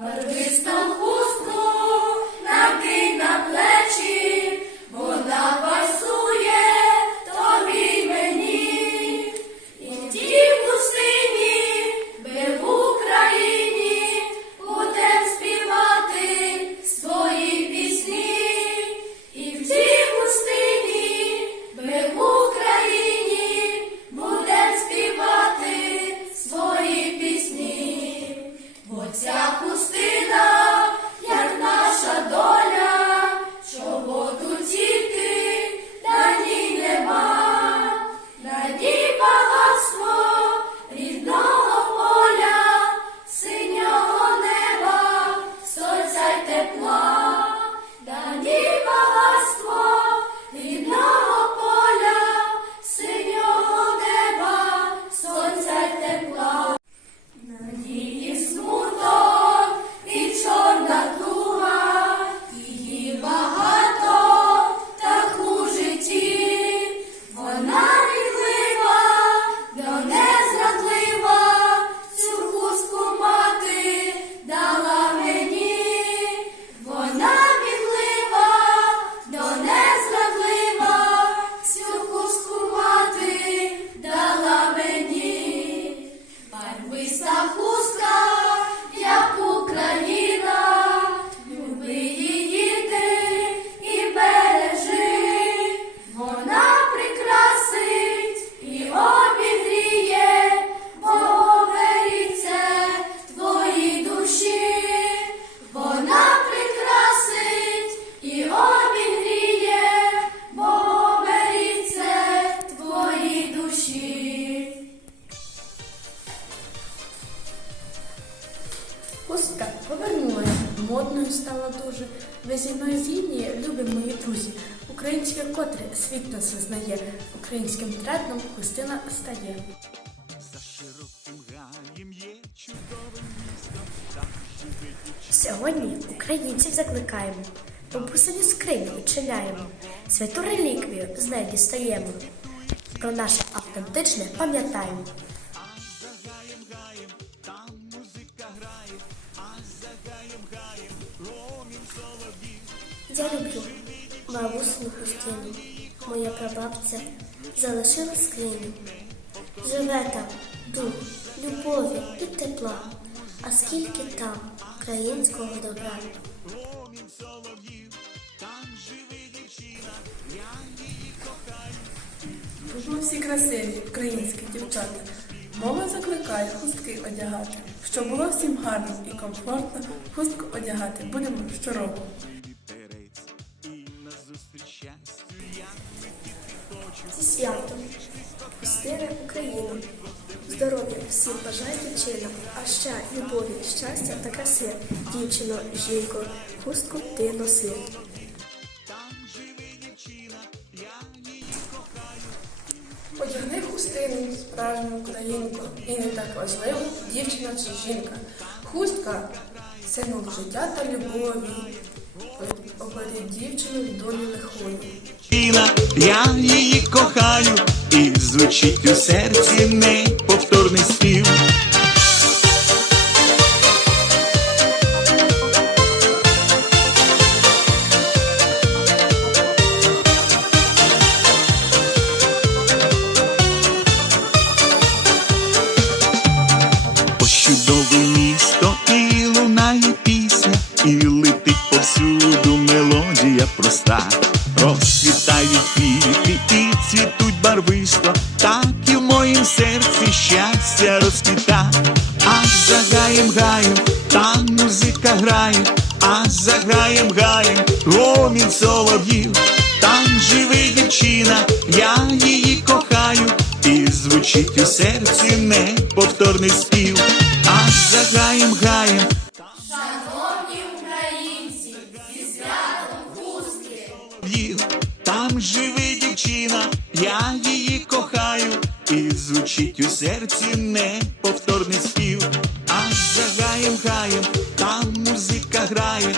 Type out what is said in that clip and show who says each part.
Speaker 1: Барвисту Хустка
Speaker 2: повернулася, модною стала дуже. Ви зі мною любі мої друзі. Українське котре світ нас визнає, українським трендом хустина стає.
Speaker 3: Сьогодні українців закликаємо, бабусині скриню відчиняємо, святу реліквію з неї дістаємо. Про наше автентичне пам'ятаємо. Я люблю бабусину хустину. Моя прабабця залишила скриню. Живе там дух любові і тепла. А скільки там українського добра.
Speaker 2: Ми всі красиві, українські дівчата. Мова закликає хустки одягати. Щоб було всім гарно і комфортно, хустку одягати будемо щороку.
Speaker 3: Зі святом пустили Україну. Здоров'я всім бажає дівчина, а ще любові, щастя та краси. Дівчино, жінко, хустку ти носи.
Speaker 2: Одягни хустину, справжню українку, і не так важливо, дівчина чи жінка. Хустка символ життя та любові. Оберіть дівчину в долі лихої.
Speaker 4: Звучить у серці неповторний спів. Чудове місто і лунає пісня, і летить повсюду мелодія проста. Розцвітають квіти і цвітуть барвисто, серці щастя розквіта. А за гаєм там музика грає, а за гаєм гомін солов'їв. Там живе дівчина, я її кохаю, і звучить у серці неповторний спів. А за гаєм
Speaker 1: Шановні українці, зі святом хустки!
Speaker 4: Там живе дівчина, я звучить у серці неповторний спів. А за гаєм гаєм, там музика грає,